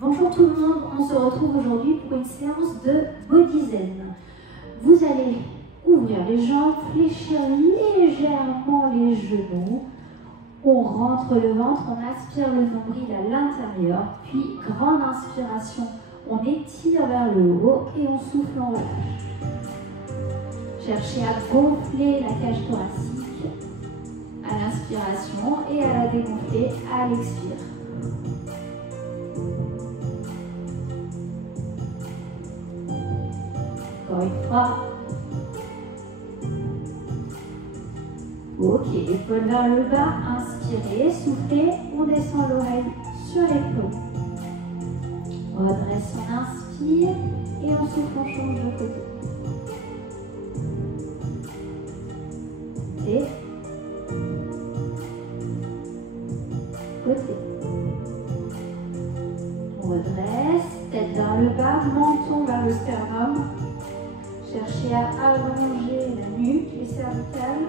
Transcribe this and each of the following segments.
Bonjour tout le monde, on se retrouve aujourd'hui pour une séance de Body Zen. Vous allez ouvrir les jambes, fléchir légèrement les genoux. On rentre le ventre, on aspire le nombril à l'intérieur, puis grande inspiration, on étire vers le haut et on souffle, on relâche. Cherchez à gonfler la cage thoracique à l'inspiration et à la dégonfler à l'expire. Encore une fois. Ok, épaule vers le bas, inspirez, soufflez, on descend l'oreille sur l'épaule. On redresse, on inspire et on souffle, on change de côté. Et côté. On redresse, tête vers le bas, menton vers le sternum. Cherchez à allonger la nuque, les cervicales.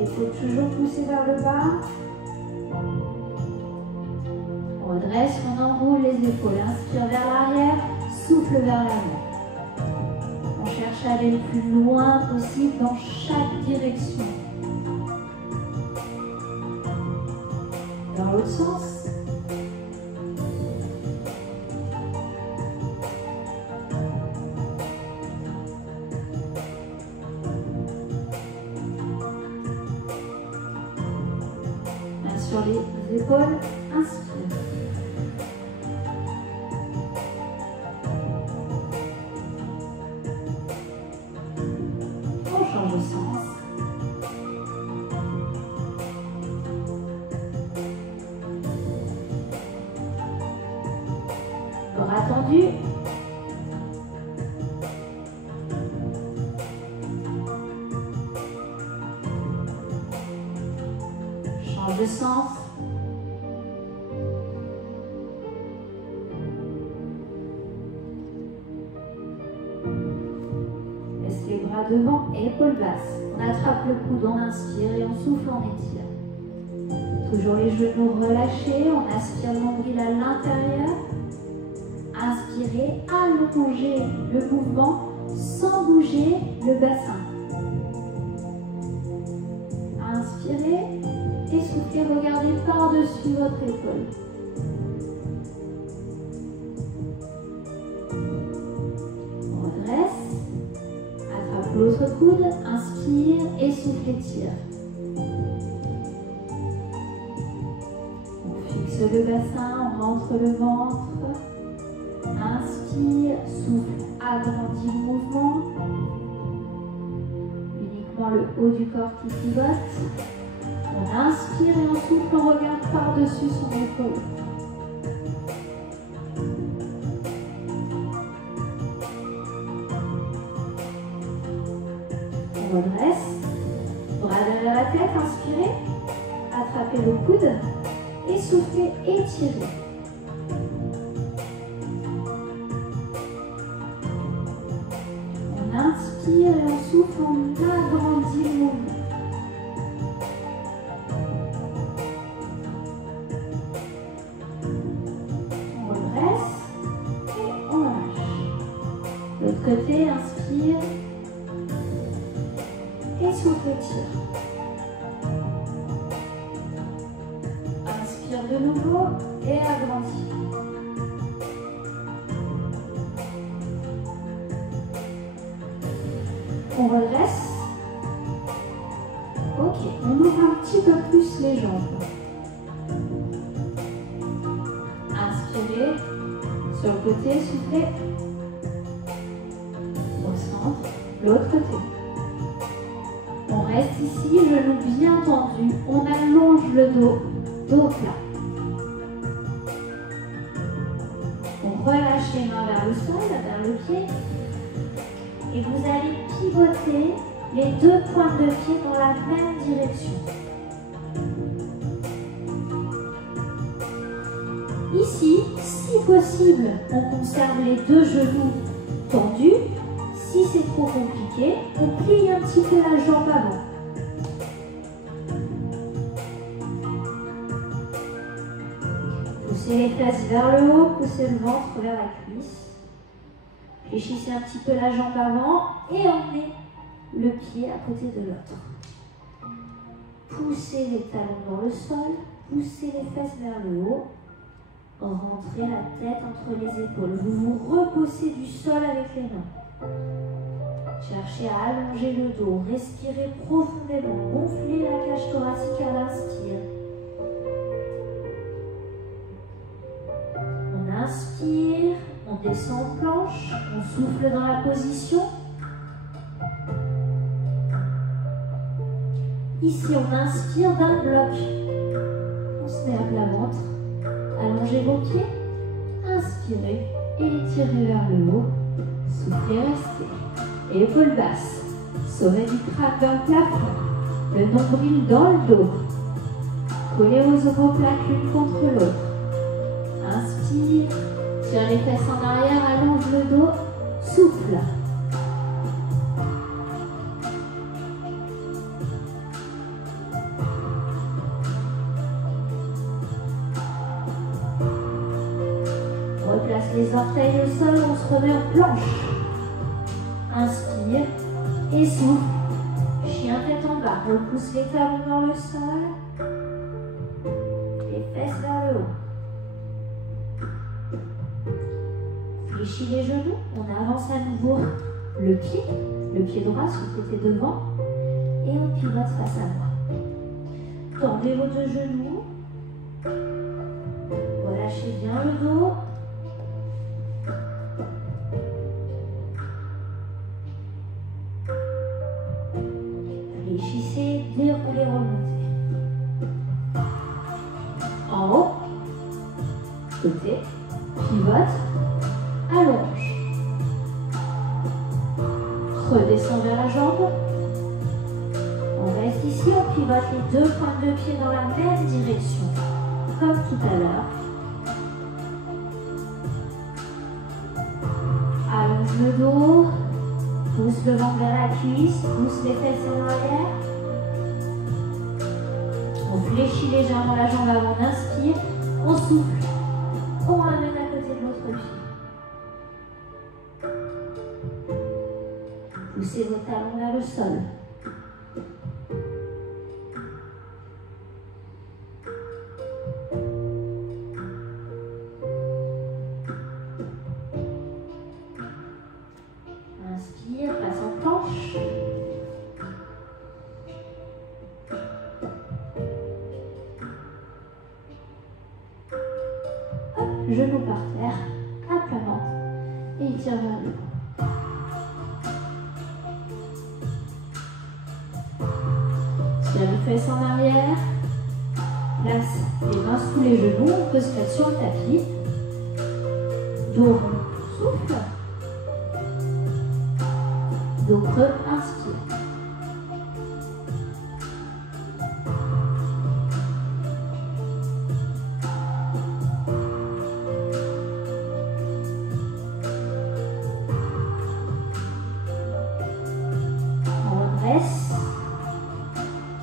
Il faut toujours pousser vers le bas. On redresse, on enroule les épaules. Inspire vers l'arrière, souffle vers l'avant. On cherche à aller le plus loin possible dans chaque direction. Dans l'autre sens. Sur les épaules, inspire. On change de sens. Bras tendus. Change de sens. Laisse les bras devant, épaules basses. On attrape le coude, on inspire et on souffle, on étire. Toujours les genoux relâchés, on aspire le nombril à l'intérieur. Inspirez, allongez le mouvement sans bouger le bassin. Inspirez. Et soufflez, regardez par-dessus votre épaule. On redresse, attrape l'autre coude, inspire et souffle, étire. On fixe le bassin, on rentre le ventre. Inspire, souffle, agrandit le mouvement. Uniquement le haut du corps qui pivote. On inspire et on souffle, on regarde par-dessus son épaule. On redresse, bras derrière la tête, inspirez, attrapez le coude et soufflez, étirez. On inspire et on souffle, on agrandit le mouvement. Côté, inspire et souffle, étire. Inspire de nouveau et agrandis. On redresse. Ok, on ouvre un petit peu plus les jambes. Inspirez sur le côté, soufflez. L'autre côté. On reste ici, genoux bien tendus. On allonge le dos, dos plat. On relâche les mains vers le sol, vers le pied. Et vous allez pivoter les deux pointes de pied dans la même direction. Ici, si possible, on conserve les deux genoux tendus. Si c'est trop compliqué, on plie un petit peu la jambe avant. Poussez les fesses vers le haut, poussez le ventre vers la cuisse. Fléchissez un petit peu la jambe avant et emmenez le pied à côté de l'autre. Poussez les talons dans le sol, poussez les fesses vers le haut. Rentrez la tête entre les épaules. Vous vous repoussez du sol avec les mains. Cherchez à allonger le dos. Respirez profondément. Gonflez la cage thoracique à l'inspire. On inspire, on descend en planche, on souffle dans la position. Ici, on inspire d'un bloc. On se met à plat ventre. Allongez vos pieds. Inspirez et étirez vers le haut. Soufflez, restez. Épaules basses. Sommet du crâne vers le plafond. Le nombril dans le dos. Collez aux omoplates l'une contre l'autre. Inspire. Tire les fesses en arrière. Allonge le dos. Souffle. Replace les orteils au sol, on se remet en planche. Inspire et souffle. Chien tête en bas, repousse les talons dans le sol. Les fesses vers le haut. Fléchis les genoux, on avance à nouveau le pied droit sur le côté devant. Et on pivote face à moi. Tendez vos deux genoux. Relâchez bien le dos. Fléchissez, déroulez, remontez. En haut, côté, pivote, allonge. Redescend vers la jambe. On reste ici, on pivote les deux pointes de pied dans la même direction, comme tout à l'heure. Allonge le dos. Pousse le ventre vers la cuisse, pousse les fesses en arrière. On fléchit légèrement la jambe avant, on inspire, on souffle, on ramène à côté de l'autre pied. Poussez vos talons vers le sol. Inspire, passe en planche. Hop, genoux par terre, à plat ventre, et étire vers le haut. Tire les fesses en arrière. Place les mains sous les genoux, on peut se mettre sur le tapis. Dos rond, souffle. Dos creux, inspire. On redresse.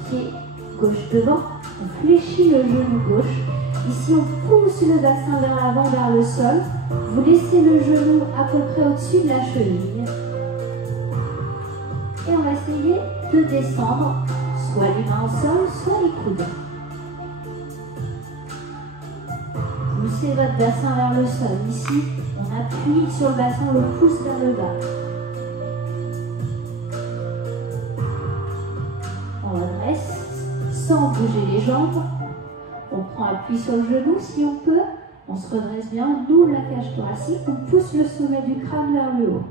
Pied gauche devant. On fléchit le genou gauche. Ici, on pousse le bassin vers l'avant, vers le sol. Vous laissez le genou à peu près au-dessus de la cheville. Et on va essayer de descendre, soit les mains au sol, soit les coudes. Poussez votre bassin vers le sol. Ici, on appuie sur le bassin, on le pousse vers le bas. On redresse sans bouger les jambes. On prend appui sur le genou si on peut. On se redresse bien, on ouvre la cage thoracique, on pousse le sommet du crâne vers le haut.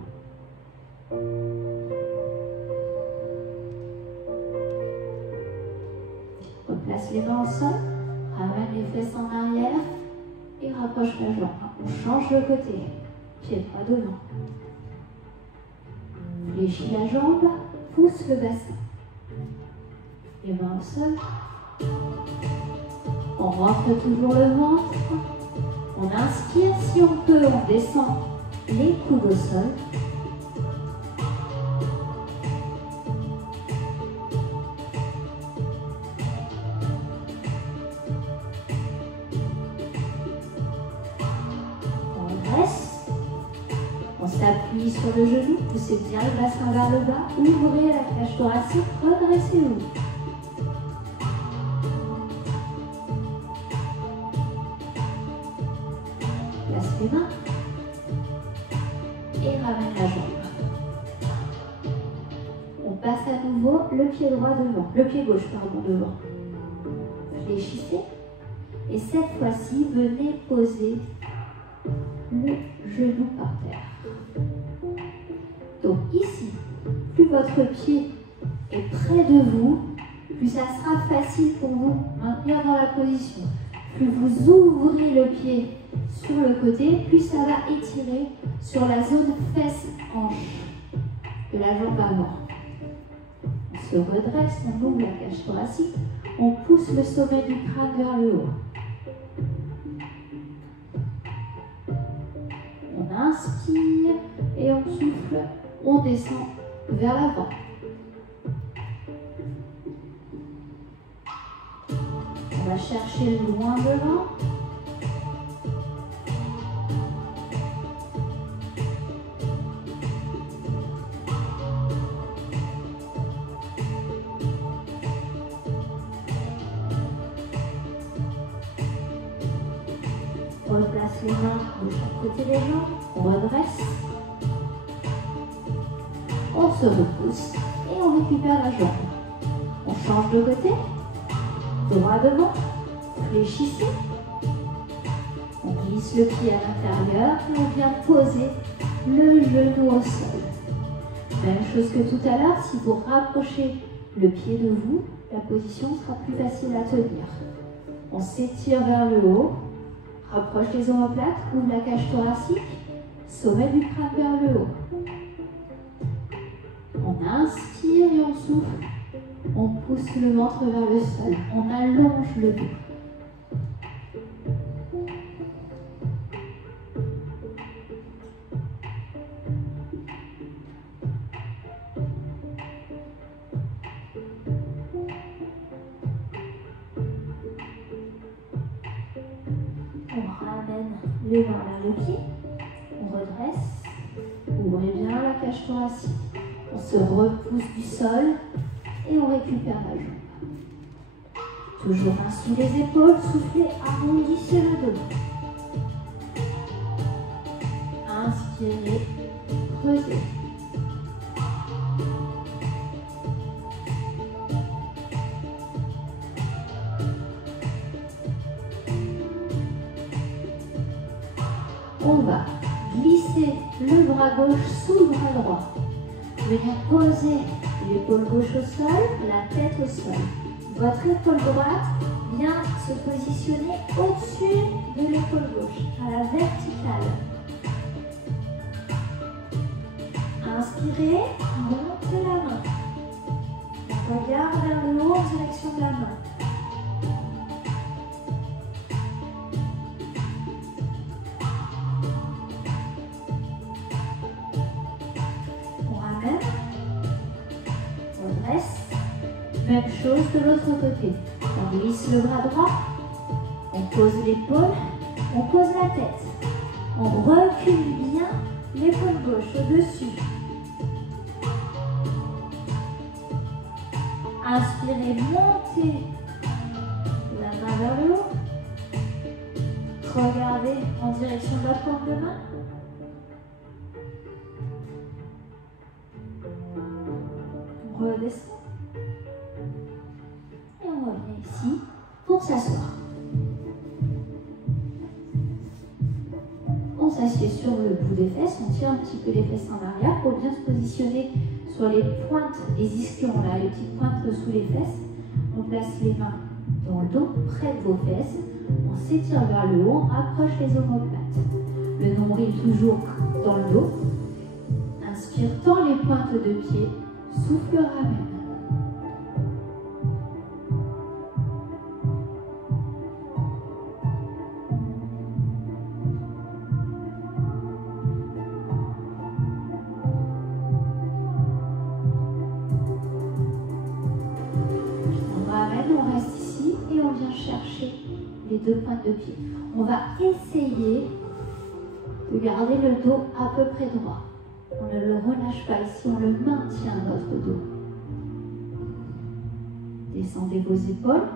Replace les mains au sol, ramène les fesses en arrière et rapproche la jambe. On change de côté, pied droit devant. Fléchis la jambe, pousse le bassin. Les mains au sol. On rentre toujours le ventre. On inspire si on peut, on descend les coudes au sol. appuyez sur le genou, poussez bien le bassin vers le bas, ouvrez la cage thoracique, redressez-vous. Place les mains et ramène la jambe. On passe à nouveau le pied droit devant, le pied gauche pardon devant. Fléchissez et cette fois-ci venez poser le genou par terre. Donc ici, plus votre pied est près de vous, plus ça sera facile pour vous maintenir dans la position. Plus vous ouvrez le pied sur le côté, plus ça va étirer sur la zone fesse-hanche de la jambe avant. On se redresse, on ouvre la cage thoracique, on pousse le sommet du crâne vers le haut. On inspire et on souffle, on descend vers l'avant. On va chercher loin devant. On replace les mains de chaque côté des jambes, on redresse, on se repousse et on récupère la jambe. On change de côté, droit devant, fléchissez, on glisse le pied à l'intérieur et on vient poser le genou au sol. Même chose que tout à l'heure, si vous rapprochez le pied de vous, la position sera plus facile à tenir. On s'étire vers le haut. Rapproche les omoplates, ouvre la cage thoracique, sommet du crâne vers le haut. On inspire et on souffle. On pousse le ventre vers le sol. On allonge le dos. On ramène les mains vers le pied, on redresse, ouvrez bien la cage thoracique, on se repousse du sol et on récupère la jambe. Toujours main sous les épaules, soufflez, arrondissez le dos. Inspirez, creusez. On va glisser le bras gauche sous le bras droit. Venir poser l'épaule gauche au sol, la tête au sol. Votre épaule droite vient se positionner au-dessus de l'épaule gauche, à la verticale. Inspirez, montez la main. Regarde vers le haut en direction de la main. Même chose de l'autre côté. On glisse le bras droit, on pose l'épaule, on pose la tête. On recule bien l'épaule gauche au-dessus. Inspirez, montez la main vers le haut. Regardez en direction de la paume de main. On redescend. Et on revient ici pour s'asseoir. On s'assied sur le bout des fesses, on tire un petit peu les fesses en arrière pour bien se positionner sur les pointes des ischions, là, les petites pointes sous les fesses. On place les mains dans le dos, près de vos fesses. On s'étire vers le haut, on rapproche les omoplates. Le nombril toujours dans le dos. Inspire, tend les pointes de pied, souffle, ramène. On reste ici et on vient chercher les deux pointes de pied. On va essayer de garder le dos à peu près droit. On ne le relâche pas ici, on le maintient notre dos. Descendez vos épaules.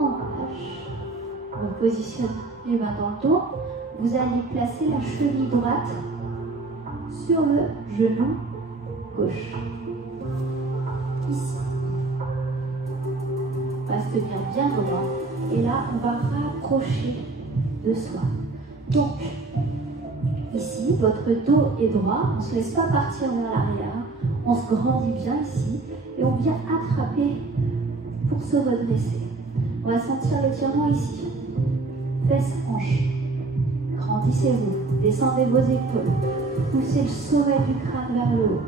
On relâche. On positionne les mains dans le dos. Vous allez placer la cheville droite sur le genou gauche. Ici. On va se tenir bien droit. Et là, on va rapprocher de soi. Donc, ici, votre dos est droit. On ne se laisse pas partir vers l'arrière. On se grandit bien ici. Et on vient attraper pour se redresser. On va sentir l'étirement ici. Fesses, hanches. Grandissez-vous. Descendez vos épaules. Poussez le sommet du crâne vers le haut.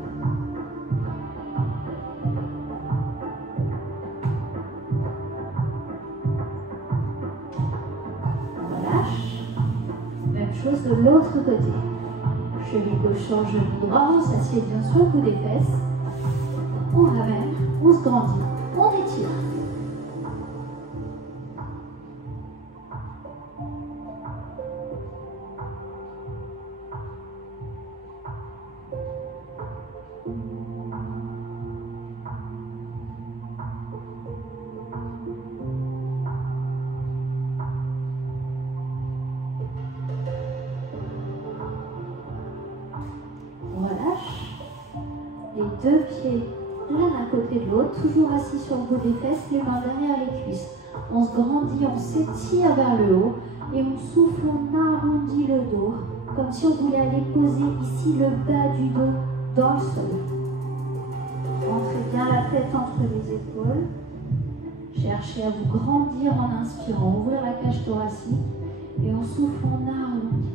De l'autre côté. Cheville gauche sur le genou droit, on s'assied bien sur le bout des fesses. On ramène, on se grandit, on étire. Deux pieds l'un à côté de l'autre, toujours assis sur le bout des fesses, les mains derrière les cuisses. On se grandit, on s'étire vers le haut et on souffle, on arrondit le dos, comme si on voulait aller poser ici le bas du dos dans le sol. Rentrez bien la tête entre les épaules. Cherchez à vous grandir en inspirant, ouvrir la cage thoracique et on souffle, on arrondit.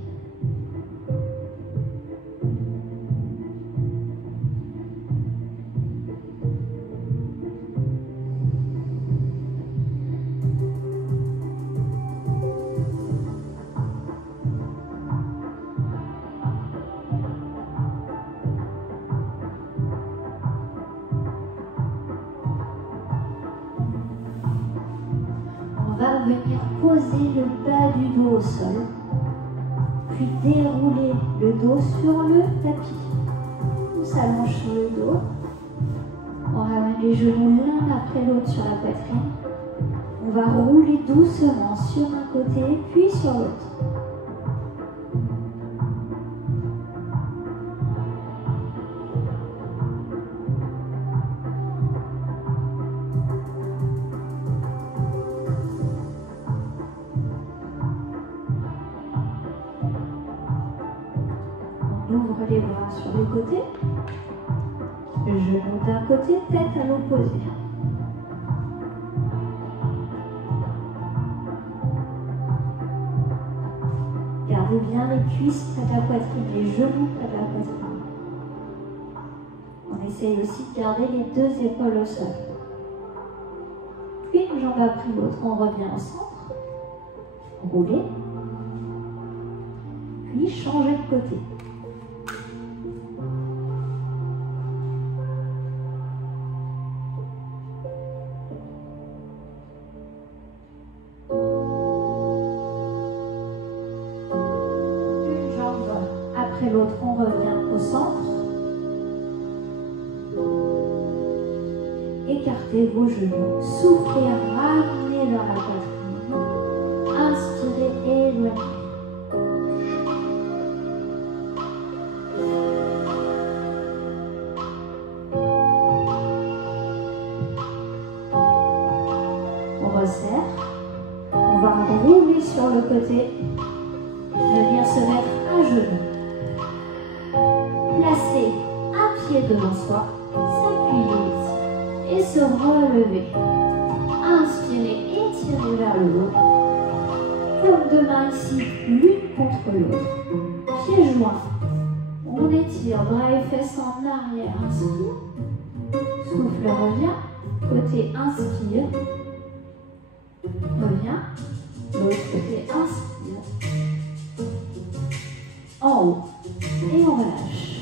Venir poser le bas du dos au sol, puis dérouler le dos sur le tapis. On s'allonge sur le dos, on ramène les genoux l'un après l'autre sur la poitrine. On va rouler doucement sur un côté, puis sur l'autre. Ouvre les bras sur les côtés, genoux d'un côté, tête à l'opposé. Gardez bien les cuisses près de la poitrine, les genoux près de la poitrine. On essaye aussi de garder les deux épaules au sol. Puis une jambe après l'autre, on revient au centre, roulez, puis changez de côté. Après l'autre, on revient au centre. Écartez vos genoux. Soufflez, ramenez dans la poitrine. Inspirez, éloignez. On resserre. On va rouler sur le côté. Venir se mettre à genoux. Placer un pied devant soi, s'appuyer ici et se relever. Inspirez, étirez vers le haut. Comme deux mains ici, l'une contre l'autre. Pieds joints. On étire, bras et fesses en arrière. Inspire. Souffle, revient. Côté, inspire. Revient. L'autre côté, inspire. En haut. Et on relâche.